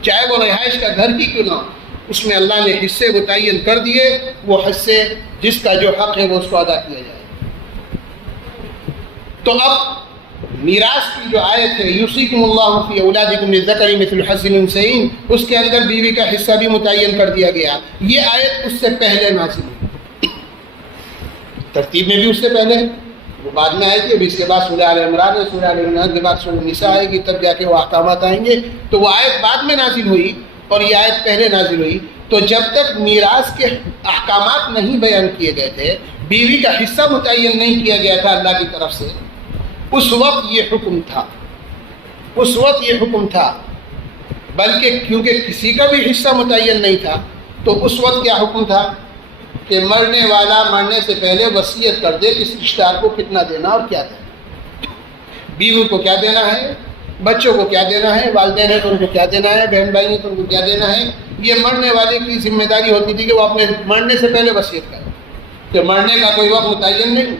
چاہے وہ رہائش کا گھر کی کیوں نہ ہو، اس میں اللہ نے حصے متعین کر دیے، وہ حصے جس کا جو حق ہے وہ اس کو ادا کیا جائے۔ تو اب میراث کی جو آیت ہے یوصیکم اللہ فی اولادکم للذکر مثل حظ الانثیین، اس کے اندر بیوی کا حصہ بھی متعین کر دیا گیا۔ یہ آیت اس سے پہلے نازل ہوئی، ترتیب میں بھی اس سے پہلے، وہ بعد میں آئے گی، ابھی اس کے بعد سورہ آل عمران ہے، سورہ آل عمران کے بعد سورہ نساء آئے گی، تب جا کے وہ احکامات آئیں گے۔ تو وہ آیت بعد میں نازل ہوئی اور یہ آیت پہلے نازل ہوئی۔ تو جب تک میراث کے احکامات نہیں بیان کیے گئے تھے، بیوی کا حصہ متعین نہیں کیا گیا تھا اللہ کی طرف سے، اس وقت یہ حکم تھا، اس وقت یہ حکم تھا، بلکہ کیونکہ کسی کا بھی حصہ متعین نہیں تھا تو اس وقت کیا حکم تھا کہ مرنے والا مرنے سے پہلے وصیت کر دے کس رشتہ دار کو کتنا دینا اور کیا دینا، بیوی کو کیا دینا ہے، بچوں کو کیا دینا ہے، والدین ہیں تو ان کو کیا دینا ہے، بہن بھائی ہیں تو ان کو کیا دینا ہے۔ یہ مرنے والے کی ذمہ داری ہوتی تھی کہ وہ اپنے مرنے سے پہلے وصیت کرے، کہ مرنے کا کوئی وقت متعین نہیں،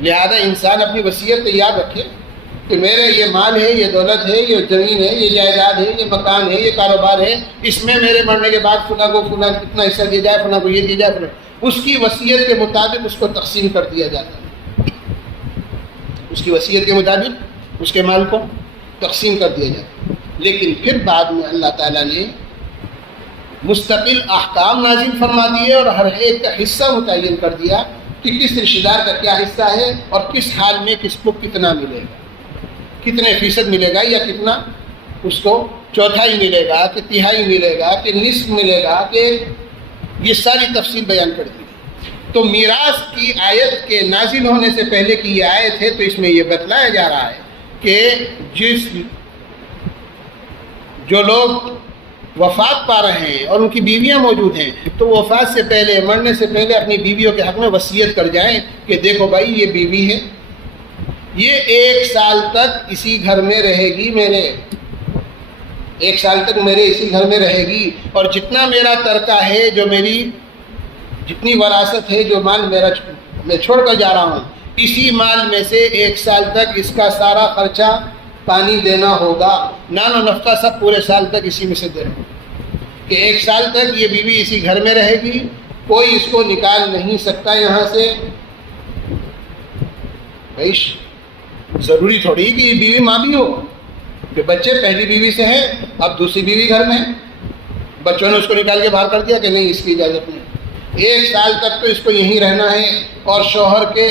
لہذا انسان اپنی وصیت کو یاد رکھے کہ میرے یہ مال ہے، یہ دولت ہے، یہ زمین ہے، یہ جائیداد ہے، یہ مکان ہے، یہ کاروبار ہے، اس میں میرے مرنے کے بعد فلاں کو فلاں کتنا حصہ دیا جائے، فلاں کو یہ دیا جائے، فلاں اس کی وصیت کے مطابق اس کو تقسیم کر دیا جاتا ہے، اس کی وصیت کے مطابق اس کے مال کو تقسیم کر دیا جاتا ہے۔ لیکن پھر بعد میں اللہ تعالیٰ نے مستقل احکام نازل فرما دیے اور ہر ایک کا حصہ متعین کر دیا کہ کس رشتہ دار کا کیا حصہ ہے اور کس حال میں کس کو کتنا ملے گا، کتنے فیصد ملے گا، یا کتنا اس کو چوتھائی ملے گا کہ تہائی ملے گا کہ نصف ملے گا، کہ یہ ساری تفصیل بیان کر دی۔ تو میراث کی آیت کے نازل ہونے سے پہلے کی یہ آیت ہے، تو اس میں یہ بتلایا جا رہا ہے کہ جو لوگ وفات پا رہے ہیں اور ان کی بیویاں موجود ہیں تو وہ وفات سے پہلے، مرنے سے پہلے اپنی بیویوں کے حق میں وصیت کر جائیں کہ دیکھو بھائی یہ بیوی ہے، یہ 1 سال تک اسی گھر میں رہے گی، میرے 1 سال تک میرے اسی گھر میں رہے گی، اور جتنا میرا ترکہ ہے، جو میری جتنی وراثت ہے، جو مال میرا میں چھوڑ کر جا رہا ہوں، اسی مال میں سے 1 سال تک اس کا سارا خرچہ پانی دینا ہوگا، نان و نفقہ سب پورے سال تک اسی میں سے دینا، کہ 1 سال تک یہ بیوی اسی گھر میں رہے گی، کوئی اس کو نکال نہیں سکتا یہاں سے۔ بھائی ضروری تھوڑی کہ یہ بیوی ماں بھی ہو، کہ بچے پہلی بیوی سے ہیں، اب دوسری بیوی گھر میں، بچوں نے اس کو نکال کے باہر کر دیا کہ نہیں، اس کی اجازت نہیں، 1 سال تک تو اس کو یہیں رہنا ہے، اور شوہر کے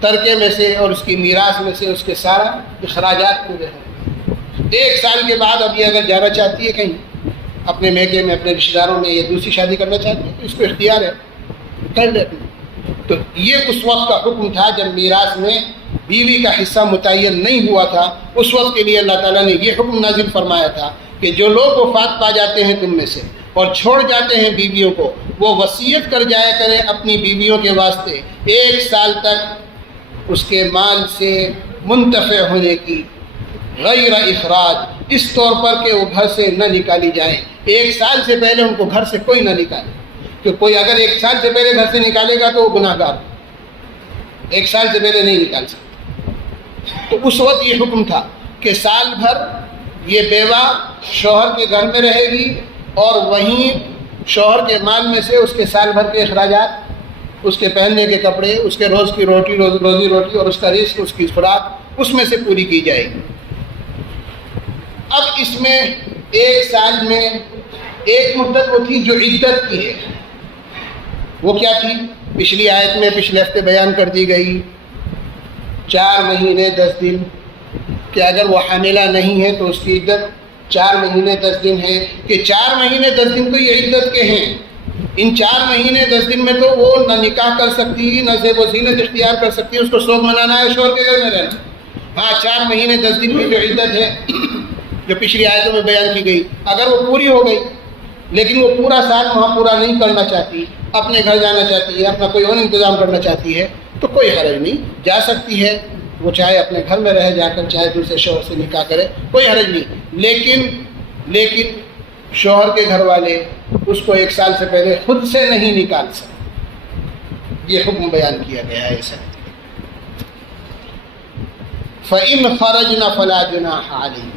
ترکے میں سے اور اس کی میراث میں سے اس کے سارا اخراجات پورے ہیں۔ 1 سال کے بعد اب یہ اگر جانا چاہتی ہے کہیں اپنے میکے میں، اپنے رشتہ داروں میں، یہ دوسری شادی کرنا چاہتی ہے تو اس کو اختیار ہے، کر لے۔ تو یہ اس وقت کا حکم تھا جب میراث میں بیوی کا حصہ متعین نہیں ہوا تھا، اس وقت کے لیے اللہ تعالیٰ نے یہ حکم نازل فرمایا تھا کہ جو لوگ وفات پا جاتے ہیں تم میں سے اور چھوڑ جاتے ہیں بیویوں کو، وہ وصیت کر جایا کریں اپنی بیویوں کے واسطے 1 سال تک اس کے مال سے منتفع ہونے کی، غیر اخراج، اس طور پر کہ وہ گھر سے نہ نکالی جائیں۔ 1 سال سے پہلے ان کو گھر سے کوئی نہ نکالے، کہ کوئی اگر 1 سال سے پہلے گھر سے نکالے گا تو وہ گناہ گار، 1 سال سے پہلے نہیں نکال سکتا۔ تو اس وقت یہ حکم تھا کہ سال بھر یہ بیوہ شوہر کے گھر میں رہے گی، اور وہیں شوہر کے مال میں سے اس کے سال بھر کے اخراجات اس کے پہننے کے کپڑے، اس کے روز کی روٹی، روزی روٹی اور اس کا رزق، اس کی خوراک اس میں سے پوری کی جائے گی۔ اب اس میں ایک سال میں ایک مدت وہ تھی جو عدت کی ہے، وہ کیا تھی؟ پچھلی آیت میں پچھلے ہفتے بیان کر دی گئی 4 مہینے 10 دن، کہ اگر وہ حاملہ نہیں ہے تو اس کی عدت 4 مہینے 10 دن ہے، کہ 4 مہینے 10 دن تو یہ عدت کے ہیں۔ ان 4 مہینے 10 دن میں تو وہ نہ نکاح کر سکتی، نہ زیب و زینت اختیار کر سکتی، اس کو شوق منانا ہے، شوہر کے گھر میں رہنا۔ ہاں 4 مہینے 10 دن کی جو عدت ہے جو پچھلی آیتوں میں بیان کی گئی، اگر وہ پوری ہو گئی لیکن وہ پورا سال وہاں پورا نہیں کرنا چاہتی، اپنے گھر جانا چاہتی ہے، اپنا کوئی اور انتظام کرنا چاہتی ہے، تو کوئی حرج نہیں، جا سکتی ہے، وہ چاہے اپنے گھر میں رہ جا کر، چاہے دوسرے شوہر سے نکاح کرے، کوئی حرج نہیں۔ لیکن شوہر کے گھر والے اس کو 1 سال سے پہلے خود سے نہیں نکال سکتے، یہ حکم بیان کیا گیا ہے اسے۔ فَإِنْ خَرَجْنَ فَلَا جُنَاحَ عَلَيْهِ،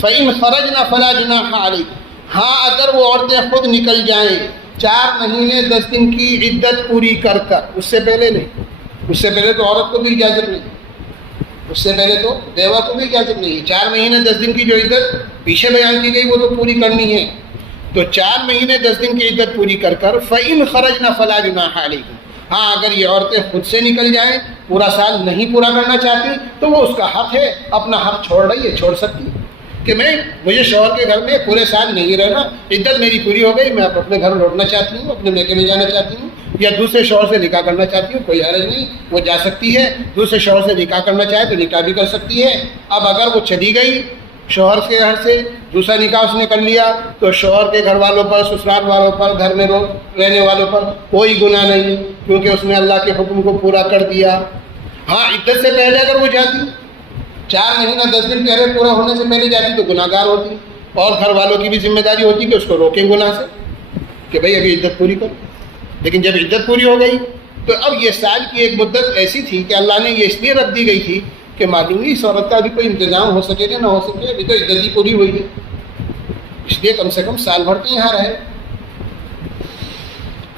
فَإِنْ خَرَجْنَ فَلَا جُنَاحَ عَلَيْهِ، ہاں اگر وہ عورتیں خود نکل جائیں 4 مہینے 10 دن کی عدت پوری کر کر، اس سے پہلے نہیں، اس سے پہلے تو عورت کو بھی اجازت نہیں، اس سے پہلے تو بیوہ کو بھی اجازت نہیں ہے۔ 4 مہینے 10 دن کی جو عدت پیچھے بیان کی گئی وہ تو پوری کرنی ہے، تو 4 مہینے 10 دن کی عدت پوری کر کر فَإِنْ خَرَجْنَ فَلَا جُنَاحَ عَلَيْهِمْ، ہاں اگر یہ عورتیں خود سے نکل جائیں، پورا سال نہیں پورا کرنا چاہتی، تو وہ اس کا حق ہے، اپنا حق چھوڑ رہی ہے، چھوڑ سکتی ہے کہ مجھے شوہر کے گھر میں پورے سال نہیں رہنا، عدت میری پوری ہو گئی، میں اپنے گھر لوٹنا چاہتی ہوں، اپنے میکے میں جانا چاہتی ہوں، یا دوسرے شوہر سے نکاح کرنا چاہتی ہوں، کوئی حرج نہیں، وہ جا سکتی ہے، دوسرے شوہر سے نکاح کرنا چاہے تو نکاح بھی کر سکتی ہے۔ اب اگر وہ چلی گئی شوہر کے گھر سے، دوسرا نکاح اس نے کر لیا، تو شوہر کے گھر والوں پر، سسرال والوں پر، گھر میں رہنے والوں پر کوئی گناہ نہیں، کیونکہ اس نے اللہ کے حکم کو پورا کر دیا۔ ہاں عدت سے پہلے اگر وہ جاتی، 4 مہینہ 10 دن پہلے پورا ہونے سے پہلے جاتی تو گناہ گار ہوتی، اور گھر والوں کی بھی ذمہ داری ہوتی کہ اس کو روکیں گناہ سے، کہ بھئی ابھی عدت پوری کرو۔ لیکن جب عدت پوری ہو گئی تو اب یہ سال کی ایک مدت ایسی تھی کہ اللہ نے یہ اس لیے رکھ دی گئی تھی کہ معلوم نہیں اس عورت کا ابھی کوئی انتظام ہو سکے کہ نہ ہو سکے، ابھی تو عدت ہی پوری ہوئی ہے، اس لیے کم سے کم سال بھر تو یہاں رہے۔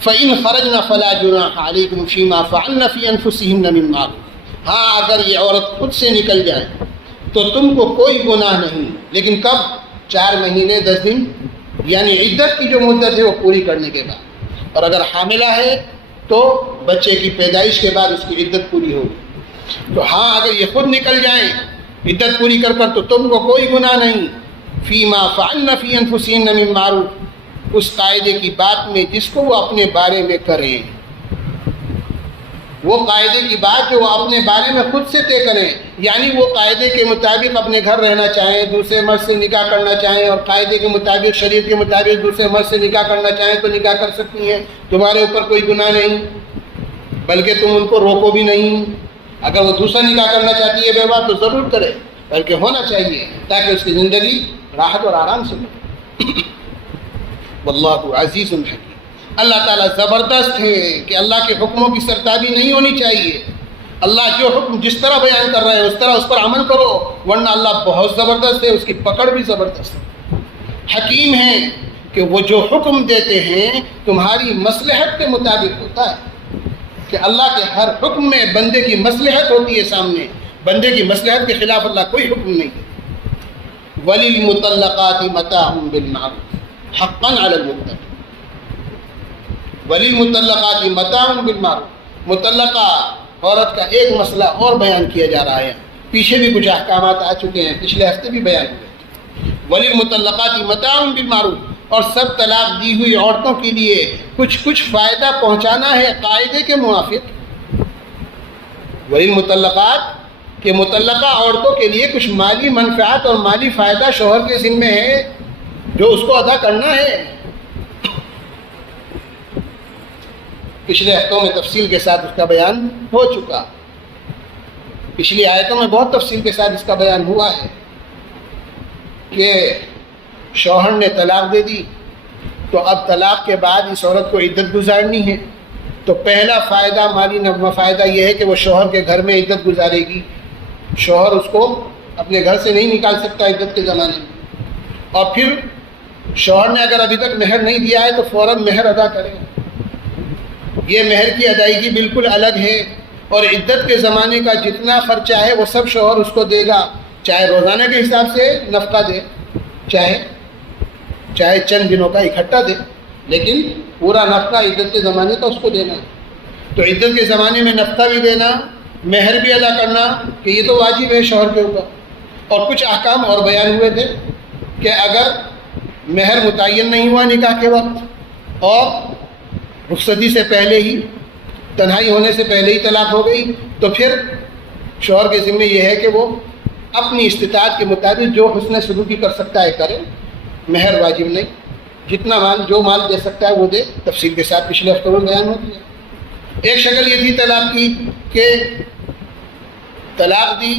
فَإِنْ خَرَجْنَ فَلَا جُنَاحَ عَلَيْكُمْ فِي مَا فَعَلْنَ فِي أَنفُسِهِنَّ مِن مَّعْرُوفٍ، ہاں اگر یہ عورت خود سے نکل جائے تو تم کو کوئی گناہ نہیں، لیکن کب؟ 4 مہینے 10 دن، یعنی عدت کی جو مدت ہے وہ پوری کرنے کے بعد، اور اگر حاملہ ہے تو بچے کی پیدائش کے بعد اس کی عدت پوری ہوگی۔ تو ہاں اگر یہ خود نکل جائیں عدت پوری کر کر تو تم کو کوئی گناہ نہیں، فیما فعلن فی انفسہن من معروف، اس قاعدے کی بات میں جس کو وہ اپنے بارے میں کریں، وہ قاعدے کی بات جو وہ اپنے بارے میں خود سے طے کریں، یعنی وہ قاعدے کے مطابق اپنے گھر رہنا چاہیں، دوسرے مرد سے نکاح کرنا چاہیں، اور قاعدے کے مطابق شریعت کے مطابق دوسرے مرد سے نکاح کرنا چاہیں تو نکاح کر سکتی ہیں، تمہارے اوپر کوئی گناہ نہیں، بلکہ تم ان کو روکو بھی نہیں۔ اگر وہ دوسرا نکاح کرنا چاہتی ہے بیوہ تو ضرور کرے، بلکہ ہونا چاہیے تاکہ اس کی زندگی راحت اور آرام سے ہو۔ واللہ عزیز حکیم، اللہ تعالیٰ زبردست ہے کہ اللہ کے حکموں کی سرتابی نہیں ہونی چاہیے۔ اللہ جو حکم جس طرح بیان کر رہے ہیں اس طرح اس پر عمل کرو، ورنہ اللہ بہت زبردست ہے، اس کی پکڑ بھی زبردست ہے۔ حکیم ہے کہ وہ جو حکم دیتے ہیں تمہاری مصلحت کے مطابق ہوتا ہے، کہ اللہ کے ہر حکم میں بندے کی مصلحت ہوتی ہے سامنے، بندے کی مصلحت کے خلاف اللہ کوئی حکم نہیں ہے۔ وَلِلْمُطَلَّقَاتِ مَتَاعٌ بِالْمَعْرُوفِ حَقًّا عَلَى الْمُتَّقِينَ، وَلِلْمُطَلَّقَاتِ مَتَاعٌ بِالْمَعْرُوفِ، مطلقہ عورت کا ایک مسئلہ اور بیان کیا جا رہا ہے، پیچھے بھی کچھ احکامات آ چکے ہیں، پچھلے ہفتے بھی بیان ہوئے۔ وَلِلْمُطَلَّقَاتِ مَتَاعٌ بِالْمَعْرُوفِ، اور سب طلاق دی ہوئی عورتوں کے لیے کچھ فائدہ پہنچانا ہے قاعدے کے موافق۔ وَلِلْمُطَلَّقَاتِ، کہ مطلقہ عورتوں کے لیے کچھ مالی منفعت اور مالی فائدہ شوہر کے ذمہ ہے جو اس کو ادا کرنا ہے۔ پچھلے ہفتوں میں تفصیل کے ساتھ اس کا بیان ہو چکا، پچھلی آیتوں میں بہت تفصیل کے ساتھ اس کا بیان ہوا ہے کہ شوہر نے طلاق دے دی تو اب طلاق کے بعد اس عورت کو عدت گزارنی ہے، تو پہلا فائدہ مالی فائدہ یہ ہے کہ وہ شوہر کے گھر میں عدت گزارے گی، شوہر اس کو اپنے گھر سے نہیں نکال سکتا عدت کے زمانے میں، اور پھر شوہر نے اگر ابھی تک مہر نہیں دیا ہے تو فوراً مہر ادا کرے، یہ مہر کی ادائیگی بالکل الگ ہے، اور عدت کے زمانے کا جتنا خرچہ ہے وہ سب شوہر اس کو دے گا، چاہے روزانہ کے حساب سے نفقہ دے، چاہے چند دنوں کا اکٹھا دے، لیکن پورا نفقہ عدت کے زمانے کا اس کو دینا ہے۔ تو عدت کے زمانے میں نفقہ بھی دینا، مہر بھی ادا کرنا، کہ یہ تو واجب ہے شوہر کے اوپر۔ اور کچھ احکام اور بیان ہوئے تھے کہ اگر مہر متعین نہیں ہوا نکاح کے وقت اور رخصتی سے پہلے ہی، تنہائی ہونے سے پہلے ہی طلاق ہو گئی، تو پھر شوہر کے ذمہ یہ ہے کہ وہ اپنی استطاعت کے مطابق جو حسن سلوکی کر سکتا ہے کرے، مہر واجب نہیں، جتنا جو مال دے سکتا ہے وہ دے، تفصیل کے ساتھ پچھلے ہفتوں میں بیان ہوتی ہے۔ ایک شکل یہ تھی طلاق کی کہ طلاق دی،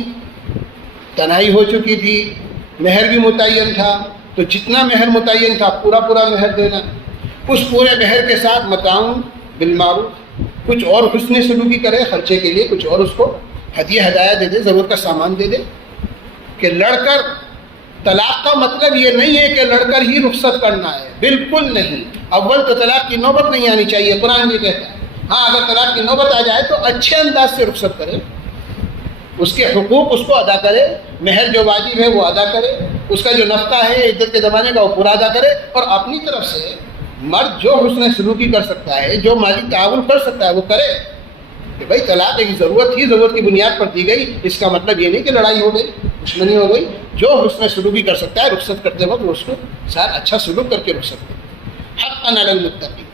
تنہائی ہو چکی تھی، مہر بھی متعین تھا، تو جتنا مہر متعین تھا پورا مہر دینا، اس پورے مہر کے ساتھ متعاون بالمعروف، کچھ اور حسن سلوکی کرے، خرچے کے لیے کچھ اور اس کو ہدیہ دے دے، ضرورت کا سامان دے دے۔ کہ لڑ کر، طلاق کا مطلب یہ نہیں ہے کہ لڑ کر ہی رخصت کرنا ہے، بالکل نہیں۔ اول تو طلاق کی نوبت نہیں آنی چاہیے، قرآن یہ کہتا ہے۔ ہاں اگر طلاق کی نوبت آ جائے تو اچھے انداز سے رخصت کرے، اس کے حقوق اس کو ادا کرے، مہر جو واجب ہے وہ ادا کرے، اس کا جو نفقہ ہے عدت کے زمانے کا وہ پورا ادا کرے، اور اپنی طرف سے مرد جو حسن سلوکی کر سکتا ہے، جو مالی تعاون کر سکتا ہے وہ کرے۔ کہ بھائی طلاق ایک ضرورت کی بنیاد پر دی گئی، اس کا مطلب یہ نہیں کہ لڑائی ہو گئی، دشمنی ہو گئی۔ جو حسن سلوکی کر سکتا ہے رخصت کرتے وقت اس کو ساتھ اچھا سلوک کر کے رخصت کرے۔ حقاً علی المتقین،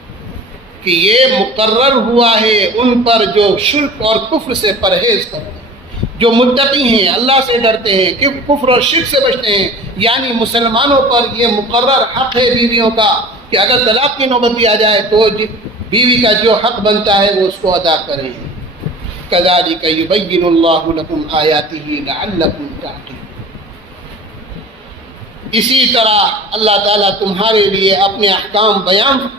کہ یہ مقرر ہوا ہے ان پر جو شرک اور کفر سے پرہیز کرتے ہیں، جو متقی ہیں، اللہ سے ڈرتے ہیں، کہ کفر اور شرک سے بچتے ہیں۔ یعنی مسلمانوں پر یہ مقرر حق ہے بیویوں کا کہ اگر طلاق کی نوبت بھی آ جائے تو بیوی کا جو حق بنتا ہے وہ اس کو ادا کریں۔ كذلك يبين الله لكم آياته لعلكم تعقلون۔ اسی طرح اللہ تعالیٰ تمہارے لیے اپنے احکام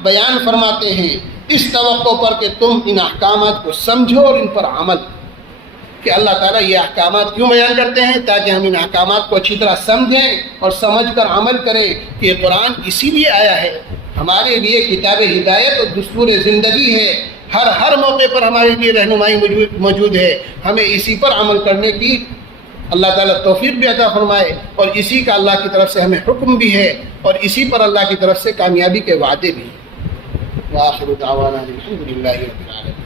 بیان فرماتے ہیں، اس توقع پر کہ تم ان احکامات کو سمجھو اور ان پر عمل۔ کہ اللہ تعالیٰ یہ احکامات کیوں بیان کرتے ہیں؟ تاکہ ہم ان احکامات کو اچھی طرح سمجھیں اور سمجھ کر عمل کریں۔ کہ یہ قرآن اسی لیے آیا ہے، ہمارے لیے کتاب ہدایت اور دستور زندگی ہے، ہر موقع پر ہمارے لیے رہنمائی موجود ہے۔ ہمیں اسی پر عمل کرنے کی اللہ تعالیٰ توفیق بھی عطا فرمائے، اور اسی کا اللہ کی طرف سے ہمیں حکم بھی ہے، اور اسی پر اللہ کی طرف سے کامیابی کے وعدے بھی ہیں۔ وآخر دعوانا الحمد للہ رب العالمین۔